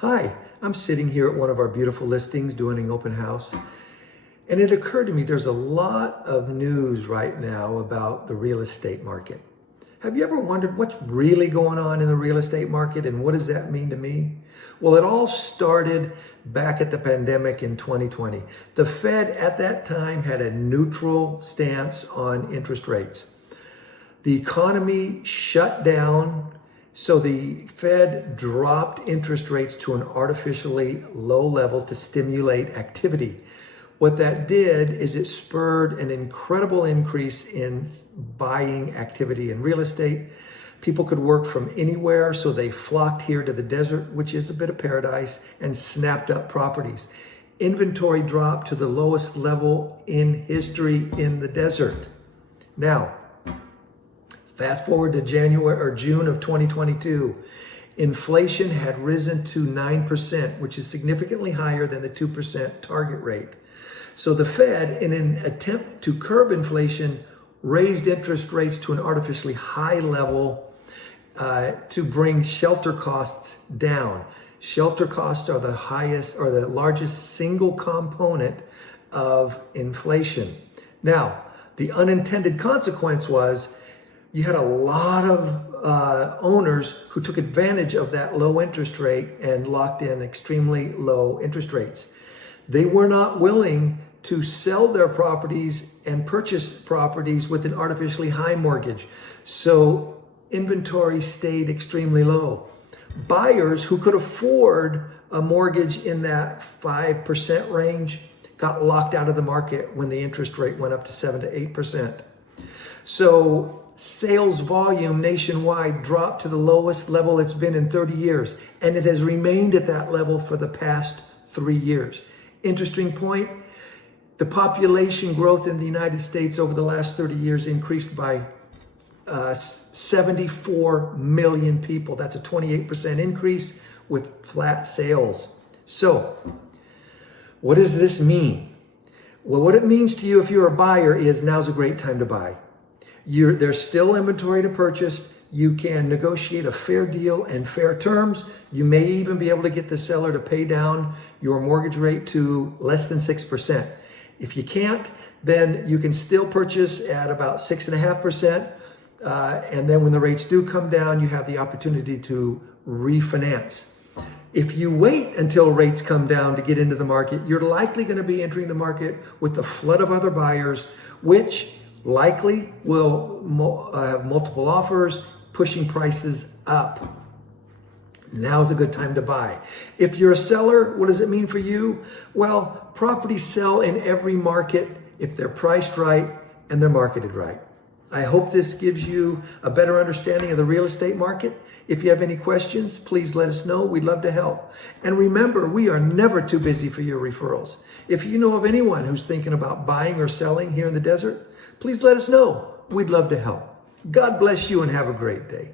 Hi, I'm sitting here at one of our beautiful listings doing an open house, and it occurred to me there's a lot of news right now about the real estate market. Have you ever wondered what's really going on in the real estate market and what does that mean to me? Well, it all started back at the pandemic in 2020. The Fed at that time had a neutral stance on interest rates. The economy shut down, so the Fed dropped interest rates to an artificially low level to stimulate activity. What that did is it spurred an incredible increase in buying activity in real estate. People could work from anywhere, so they flocked here to the desert, which is a bit of paradise, and snapped up properties. Inventory dropped to the lowest level in history in the desert. Now, fast forward to January or June of 2022. Inflation had risen to 9%, which is significantly higher than the 2% target rate. So the Fed, in an attempt to curb inflation, raised interest rates to an artificially high level to bring shelter costs down. Shelter costs are the highest or the largest single component of inflation. Now, the unintended consequence was you had a lot of owners who took advantage of that low interest rate and locked in extremely low interest rates. They were not willing to sell their properties and purchase properties with an artificially high mortgage. So inventory stayed extremely low. Buyers who could afford a mortgage in that 5% range got locked out of the market when the interest rate went up to 7 to 8%. So sales volume nationwide dropped to the lowest level it's been in 30 years, and it has remained at that level for the past 3 years. Interesting point, the population growth in the United States over the last 30 years increased by 74 million people. That's a 28% increase with flat sales. So, what does this mean? Well, what it means to you if you're a buyer is now's a great time to buy. There's still inventory to purchase. You can negotiate a fair deal and fair terms. You may even be able to get the seller to pay down your mortgage rate to less than 6%. If you can't, then you can still purchase at about 6.5%. And then when the rates do come down, you have the opportunity to refinance. If you wait until rates come down to get into the market, you're likely going to be entering the market with a flood of other buyers, which likely will have multiple offers, pushing prices up. Now's a good time to buy. If you're a seller, what does it mean for you? Well, properties sell in every market if they're priced right and they're marketed right. I hope this gives you a better understanding of the real estate market. If you have any questions, please let us know. We'd love to help. And remember, we are never too busy for your referrals. If you know of anyone who's thinking about buying or selling here in the desert, please let us know. We'd love to help. God bless you and have a great day.